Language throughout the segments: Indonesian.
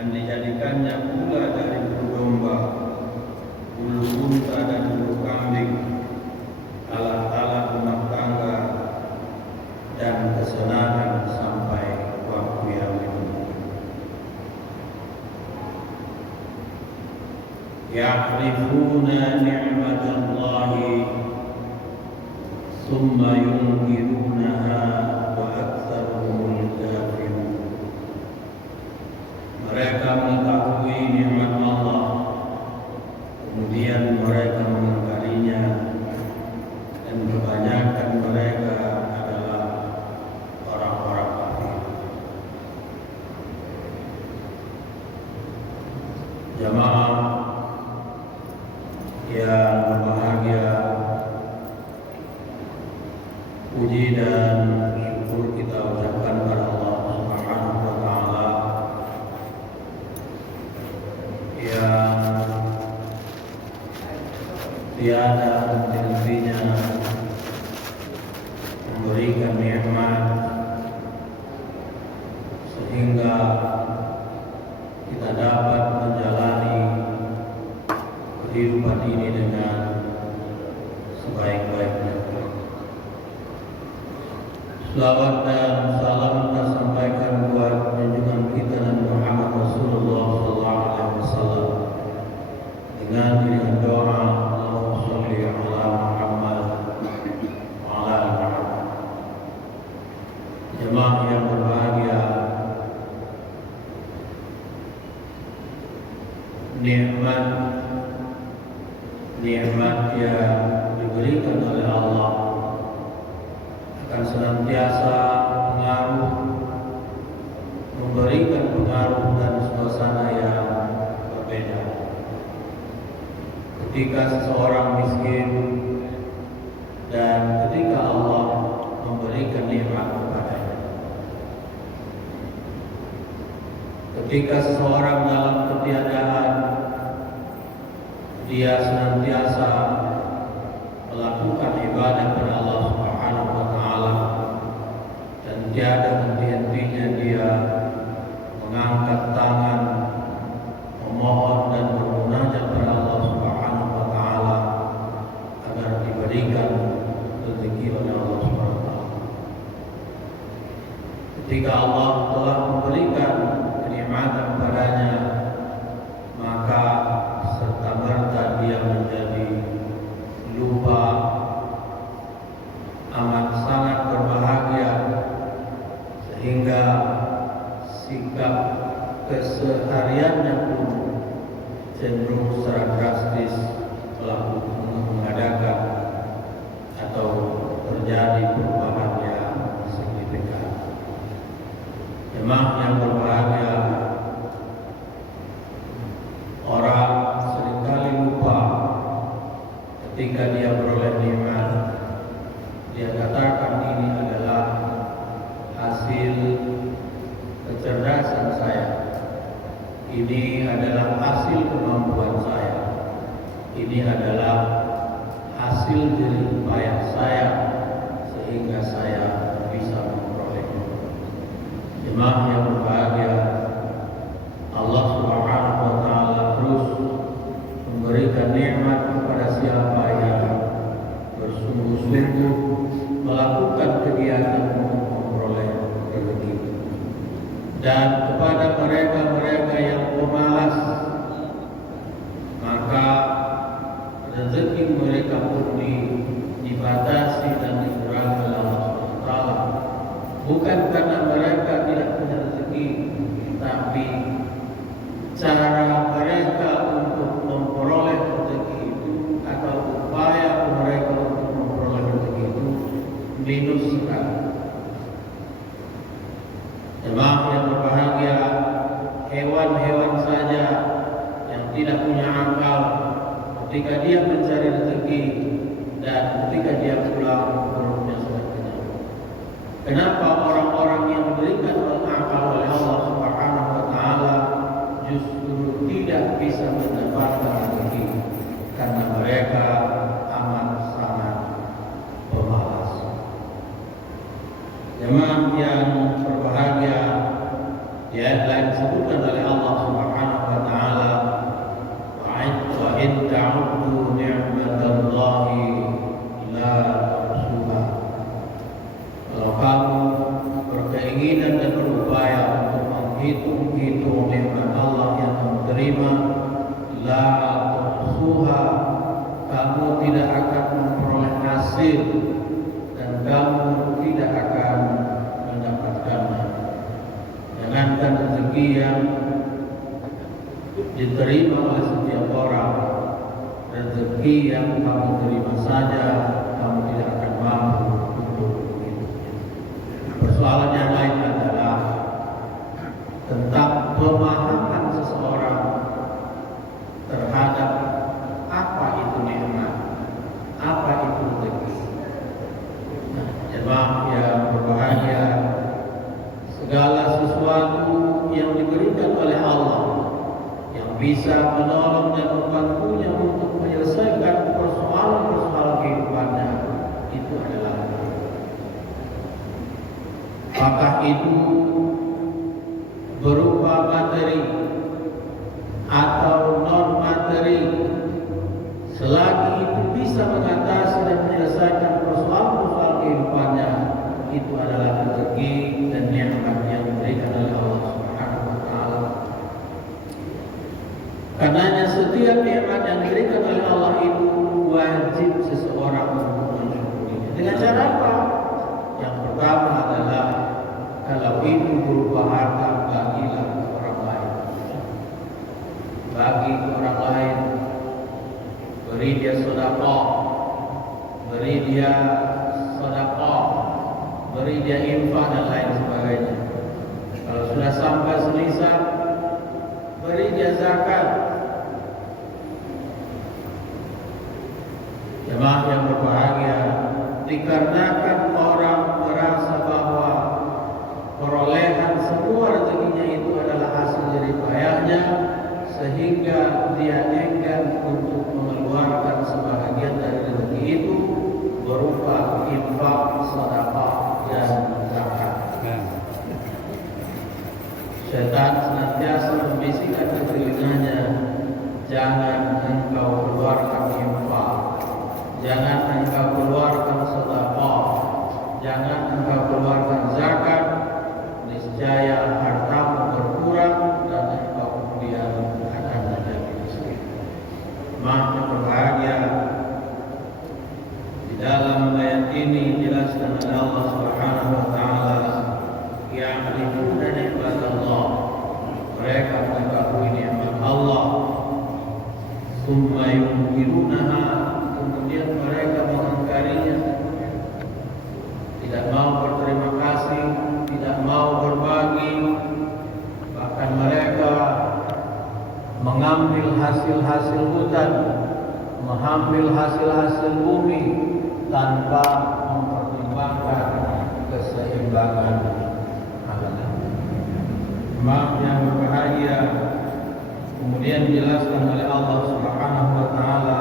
dan dijadikannya pula dari bulu domba, bulu unta dan bulu kambing, alat-alat rumah tangga dan kesenangan sampai waktu yang ditentukan. Ya'rifuna ni'matallahi thumma yunkirunaha wa aktsaruhumul kafirun. Mereka mengetahui nikmat Allah, kemudian mereka mengingkarinya, dan kebanyakan mereka adalah orang-orang kafir. Jamaah yang berbahagia, puji dan syukur kita ucapkan kepada Allah Subhanahu wa taala yang tiada henti-hentinya memberikan nikmat sehingga kita dapat menjalani kehidupan ini dengan sebaik-baiknya. Selawat dan salam kita sampaikan buat junjungan kita Nabi Muhammad Rasulullah SAW dengan iringan doa Allahumma sholli ala Muhammad wa ala ali Muhammad. Jemaah yang berbahagia, nikmat yang diberikan oleh Allah akan senantiasa memberikan pengaruh dan suasana yang berbeda. Ketika seseorang miskin dan ketika Allah memberikan nikmat kepadanya. Ketika seseorang dalam ketiadaan, dia senantiasa melakukan ibadah kepada Allah Subhanahu wa taala dan tiada henti-hentinya dia mengangkat tangan memohon dan bermunajat kepada Allah Subhanahu wa taala agar diberikan rezeki oleh Allah Subhanahu wa taala. Ketika Allah telah memberikan kenikmatan kepadanya, maka serta-merta dia menjadi lupa, amat sangat berbahagia, sehingga sikap kesehariannya pun cenderung secara drastis mengadakan atau terjadi perubahan yang signifikan. Jemaah yang berbahagia, orang seringkali lupa ketika dia beroleh nikmat, dia katakan ini adalah hasil kecerdasan saya, ini adalah hasil kemampuan saya, ini adalah hasil jerih payah saya sehingga saya bisa memperolehnya. Jemaah yang berbahagia, Allah Subhanahu wa taala terus memberikan nikmat kepada siapa yang bersungguh-sungguh melakukan kegiatan untuk memperoleh rezeki, dan kepada mereka-mereka yang pemalas, maka rezeki mereka pun dibatasi dan dikurangi oleh Allah Subhanahu wa taala, bukan karena mereka tidak punya rezeki, tapi cara mereka untuk memperoleh rezeki itu atau upaya mereka untuk memperoleh rezeki itu minus sekali. Jemaah yang berbahagia, hewan-hewan saja yang tidak punya akal, ketika dia mencari rezeki dan ketika dia pulang perutnya sudah kenyang. Kenapa orang-orang yang diberikan akal oleh Allah Subhanahu wa taala justru tidak bisa mendapatkan rezeki? Karena mereka amat sangat pemalas. Jemaah yang berbahagia, Di ayat lain disebutkan oleh Allah Subhanahu wa taala, wa in ta'uddu ni'matallahi la tuhsuha. Kalau kamu berkeinginan dan berupaya untuk menghitung nikmat Allah yang kamu terima, la tuhsuha, kamu tidak akan memperoleh hasil dan kamu tidak akan mendapatkannya. Jangankan rezeki yang diterima oleh setiap orang, rezeki yang kamu terima saja kamu tidak akan mampu untuk menghitungnya. Persoalan yang lain adalah tentang pemahaman seseorang terhadap apa itu nikmat, apa itu rezeki. Jemaah yang berbahagia, segala sesuatu yang diberikan oleh Allah yang bisa menolong dan membantunya untuk menyelesaikan persoalan-persoalan kehidupannya, itu adalah apakah itu berupa materi atau non materi, selagi itu bisa mengatasi dan menyelesaikan persoalan-persoalan kehidupannya, itu adalah rezeki dan nikmat yang diberikan oleh Allah Subhanahu wa taala. Karenanya setiap nikmat yang diberikan oleh Allah itu wajib seseorang untuk mensyukurinya. Dengan cara apa? Yang pertama adalah kalau itu berupa harta, bagilah orang lain. Bagi orang lain, beri dia sedekah, beri dia sedekah, beri dia infak dan lain sebagainya. Kalau sudah sampai selisah, beri dia zakat. Jemaah yang berbahagia, dikarenakan orang merasa bahwa perolehan semua rezekinya itu adalah hasil jerih payahnya, sehingga dia enggan untuk mengeluarkan sebahagian dari rezeki itu berupa infak, sedekah dan zakat. Syaitan senantiasa membisikkan ke telinganya, jangan engkau keluarkan infak, jangan engkau keluarkan sedekah, jangan engkau keluarkan zakat, niscaya hartamu berkurang dan engkau kemudian akan menjadi miskin. Maaf yang berbahagia, di dalam ayat ini dijelaskan oleh Allah Subhanahu wa taala, ya'rifuna ni'matallah, mereka mengetahui nikmat Allah, summa yunkirunaha, kemudian mereka mengingkarinya, tidak mau berterima kasih, tidak mau berbagi, bahkan mereka mengambil hasil-hasil hutan, mengambil hasil-hasil bumi tanpa mempertimbangkan keseimbangan alam. Maaf yang berbahagia, kemudian dijelaskan oleh Allah Subhanahu wa taala,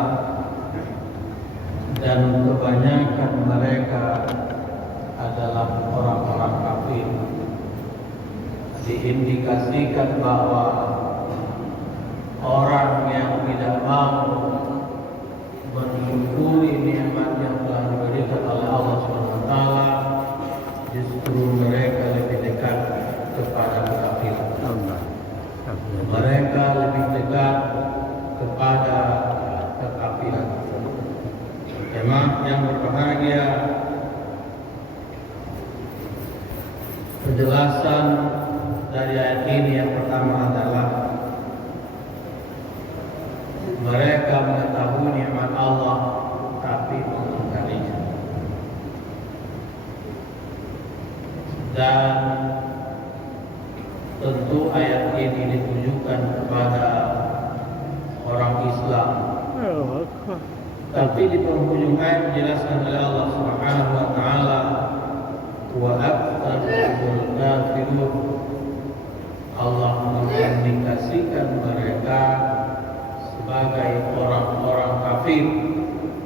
dan kebanyakan mereka adalah orang-orang kafir. Diindikasikan bahwa orang yang tidak mau mensyukuri nikmat yang telah diberikan oleh Allah Subhanahu wa taala, justru mereka lebih dekat kepada kekafiran. Mereka lebih dekat kepada kekafiran. Jemaah yang berbahagia, penjelasan dari ayat ini yang pertama adalah mereka mengetahui nikmat Allah tapi mengingkarinya. Dan tentu ayat ini ditujukan kepada orang Islam. Tapi di penghujung ayat dijelaskan oleh Allah Subhanahu wa taala, wa aktsarul kafirun, Allah mengindikasikan mereka sebagai orang-orang kafir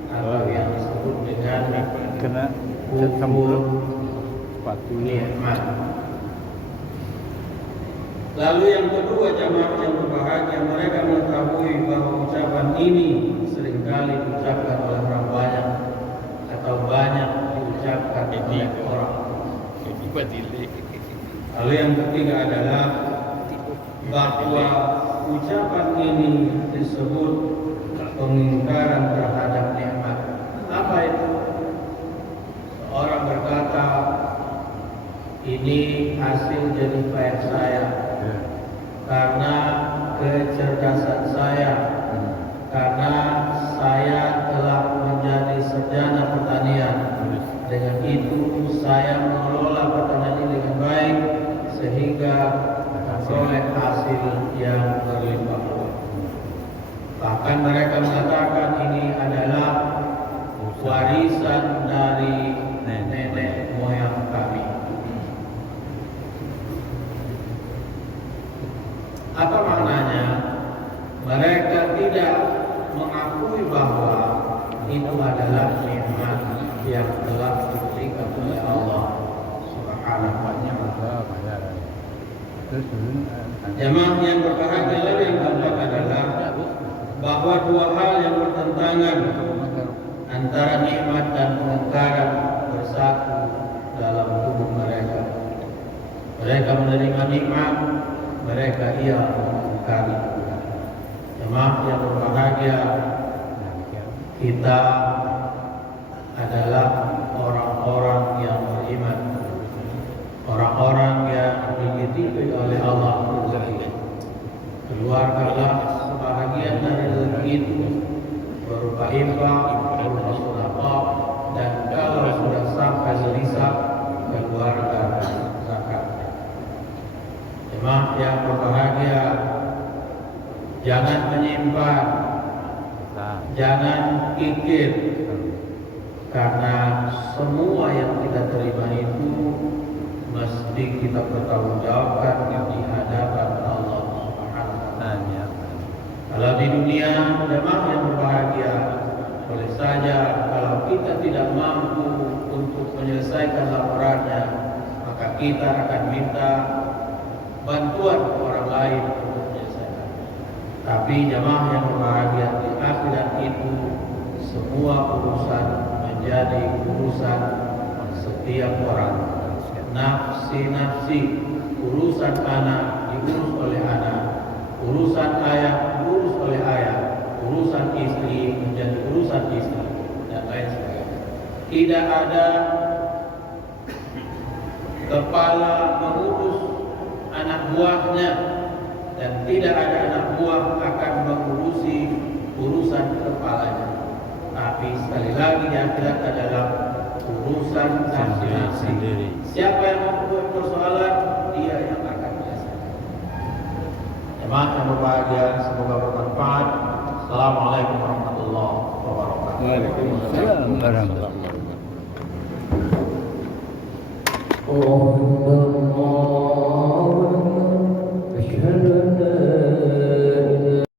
atau yang disebut dengan kufur nikmat. Lalu yang kedua, jamaah yang berbahagia, mereka mengetahui bahwa ucapan ini seringkali diucapkan oleh orang banyak atau banyak diucapkan oleh orang. Lalu yang ketiga adalah bahwa ucapan ini disebut pengingkaran terhadap nikmat. Apa itu? Seorang berkata, ini hasil jerih payah saya karena kecerdasan saya, karena saya telah menjadi sarjana pertanian. Dengan itu saya mengelola pertanian ini dengan baik sehingga memperoleh hasil yang berlimpah. Bahkan mereka mengatakan ini adalah warisan dari nenek moyang kami. Apa maknanya? Mereka tidak mengakui bahwa itu adalah nikmat yang telah diberikan oleh Allah Subhanahu wa Ta'ala. Jamaah yang berbahagia, lalu yang keempat adalah bahwa dua hal yang bertentangan antara nikmat dan pengingkaran bersatu dalam tubuh mereka. Mereka menerima nikmat, mereka ia mengingkari. Jemaah yang berbahagia, kita adalah orang-orang yang beriman, orang-orang yang dititipi oleh Allah. Keluargalah sebahagian dari rezeki itu berupa infak, berupa sedekah, dan kalau sudah sampai selisah, keluarga zakat. Jemaah yang berbahagia, jangan menyimpan, jangan kikir, karena semua yang kita terima itu mesti kita bertanggungjawabkan di hadapan Allah Subhanahu wa Ta'ala. Kalau di dunia, jemaah yang berbahagia, boleh saja kalau kita tidak mampu untuk menyelesaikan laporannya, maka kita akan minta bantuan orang lain untuk menyelesaikan. Tapi jemaah yang berbahagia, di akhirat itu semua urusan menjadi urusan setiap orang. Nafsi-nafsi, urusan anak diurus oleh anak, urusan ayah diurus oleh ayah, urusan istri menjadi urusan istri, dan lain sebagainya. Tidak ada kepala mengurus anak buahnya, dan tidak ada anak buah akan mengurusi urusan kepalanya. Tapi sekali lagi di akhirat adalah urusan nafsi-nafsi. Siapa yang membuat persoalan, dia yang akan menyelesaikan. Jemaah yang berbahagia, semoga bermanfaat. Assalamualaikum warahmatullahi wabarakatuh. Waalaikumsalam warahmatullahi wabarakatuh. Oh,